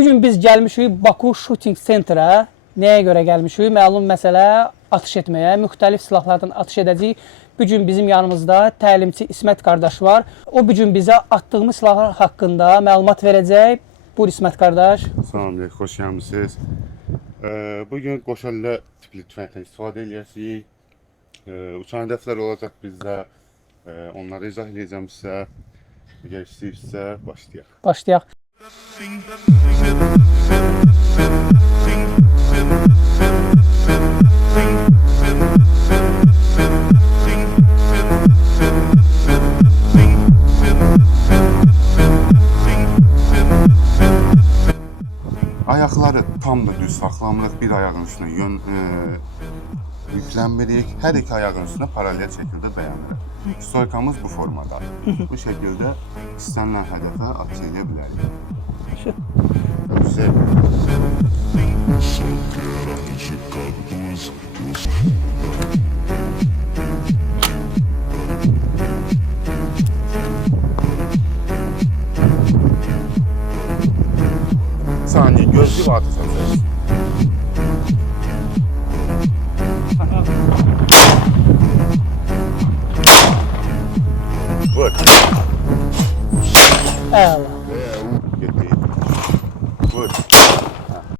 Bugün biz gəlmişik Baku Shooting Center'a. Nəyə görə gəlmişik? Məlum məsələ atış etməyə, müxtəlif silahlardan atış edəcəyik. Bugün bizim yanımızda təlimçi İsmət qardaş var. O bugün bizə atdığımız silahlar haqqında məlumat verəcək. Buyur İsmət qardaş. Salam, xoş gəlmisiniz. Bugün qoşallı tipli tüfəngdən istifadə edəcəyik. Uçan hədəflər olacaq bizdə. Onları izah edəcəm sizə. Əgər istəyirsə, başlayaq. Başlayaq. Ayaqları tam da düz saxlamırıq. Bir ayağın üstünə yüklənmirik. Hər iki ayağın üstünə paralel şəkildə dayanırıq. Stoykamız bu formadadır. Bu şəkildə istənilən hədəfə atış edə bilərik. Güzel. Saniye gözlük atacağız. Bak. Əla.